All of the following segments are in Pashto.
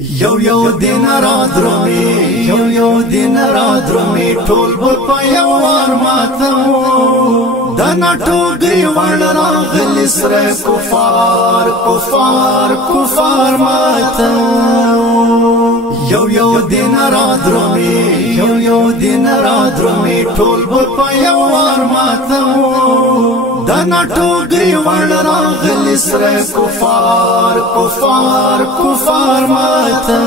یو دین را درومي یو دین را درومي ټول په یو وار ماتو د نټوګي وړ راغلي سره کفار ماتو یو دین را درومي یو دین را درومي ټول په یو وار ماتو د نټوګي وړ راغلي سره کفار ماتو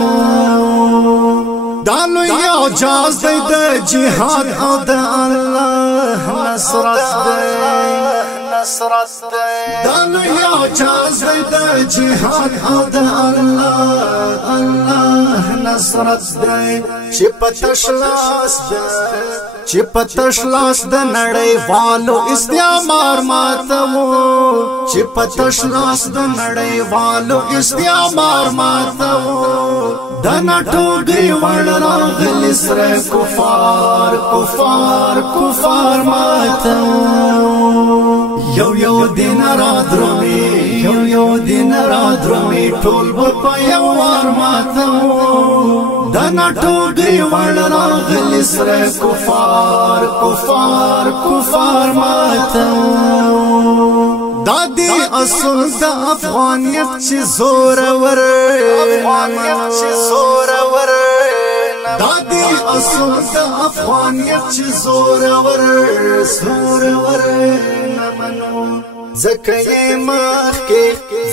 دالو یو جاز دی د جهاد او د الله نصرت دی دالو یو جاز دی د جهاد او د الله نصرت دی چې پتش لاس د نړۍ والو استعمار ماتو چې پتش لاس د نړۍ والو استعمار ماتو د نټوګي وړ راغلي سره کفار ماتو یو دین را درومي یو دین را درومي ټول په یو وار ماتو د نټوګي وړ راغلي سره کفار ماتو دادی اصل د افغانیت چې زور ور دادی اصل د افغانیت چې زور ور نمنو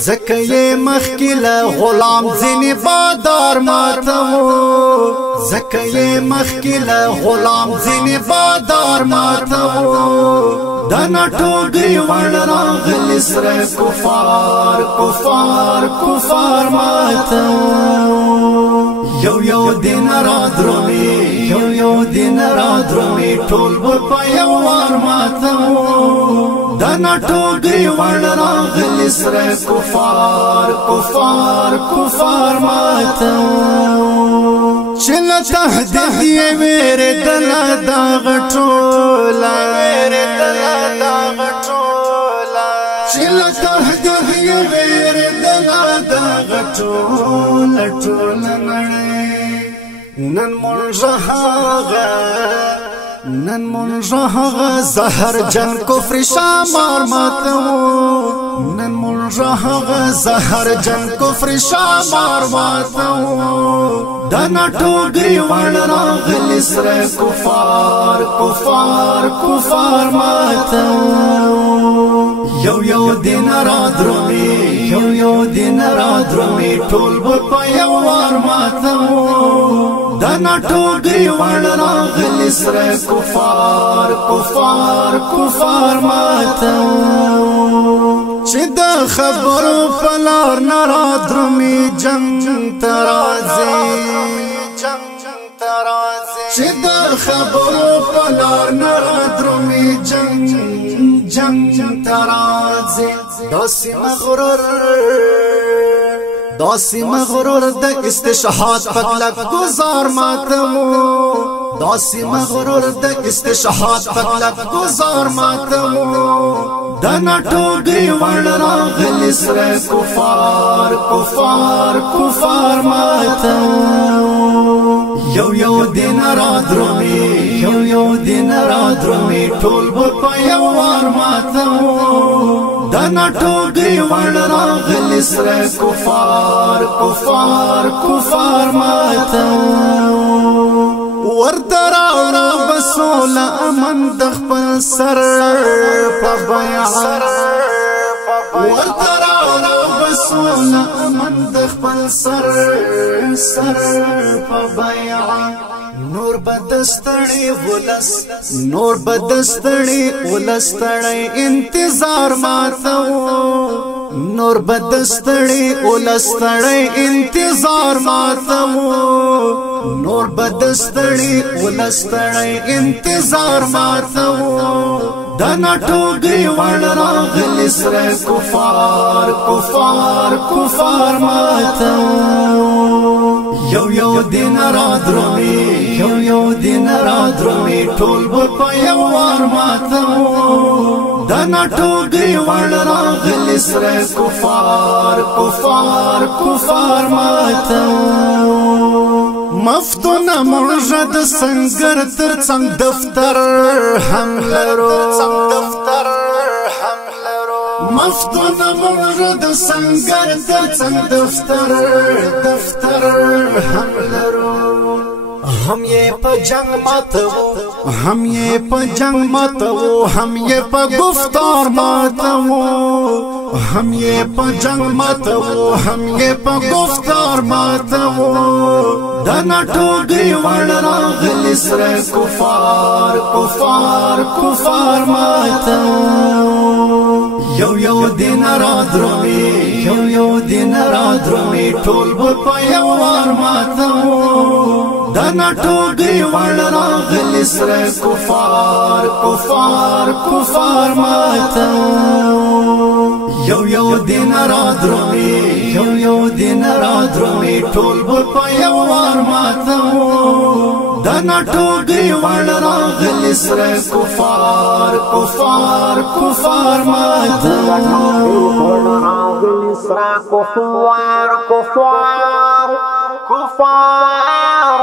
زکه مخکی له غلام ځینې بادار ماتو زکه مخکی له غلام ځینې بادار ماتو د نټوګي وړ راغلي سره کفار ماتو یو دین را درومي یو دین را درومي ټول په یو وار ماتو د نټوګي وړ راغلي سره کفار ماتو چل تهدیه ویره دلا دا غټولا چل تهدیه ویره دلا دا غټولا ټول نړۍ نن منځه زهر جن کفر شامار ماتو نن منځه زهر جن کفر شامار ماتو د نټوګي وړ راغلي سره کفار ماتو یو دین را درومي یو دین را درومي ټول په یو وار ماتو د نټوګي وړ راغلي سره کفار ماتو چې د خبرو پلار نه را درومي جنگ ترازي چې د خبرو پلار نه را درومي جنگ ترازي داسې مغرور د استشهاد پکلک گزار ماتو داسې مغرور د استشهاد پکلک گزار ماتو د نټوګي وړ راغلي سره کفار ماتو یو دین را درومي یو دین را درومي ټول په یو وار ماتو د نټوګي وړ راغلي سره کفار ماتو وردراوړه بسول امن د خپل سر په بیعت وردراوړه بسول امن د خپل سر په بیعت نور بدستړی ولستړی انتظار ماتو نور بدستړی ولستړی انتظار ماتو نور بدستړی ولستړی انتظار ماتو د نټوګي وړ راغلي سره کفار ماتو یو دین را درومي یو دین را درومي ټول په یو وار ماتو د نټوګي وړ راغلي سره کفار ماتو مفتون موږ د سنگر تر څنګ دفتر هم لرو مفتون موږ د سنگر تر څنګ دفتر هم لرو هم یې په جنگ ماتو هم یې په جنگ ماتو هم یې په گفتار ماتو هم یې په جنگ ماتو هم یې په گفتار ماتو د نټوګي وړ راغلي سره کفار ماتو یو دین را درومي یو دین را درومي ټول په یو وار ماتو د نټوګي وړ راغلي سره کفار ماتو یو دین را درومي یو دین را درومي ټول په یو وار ماتو د نټوګي وړ راغلي سره کفار ماتو کفار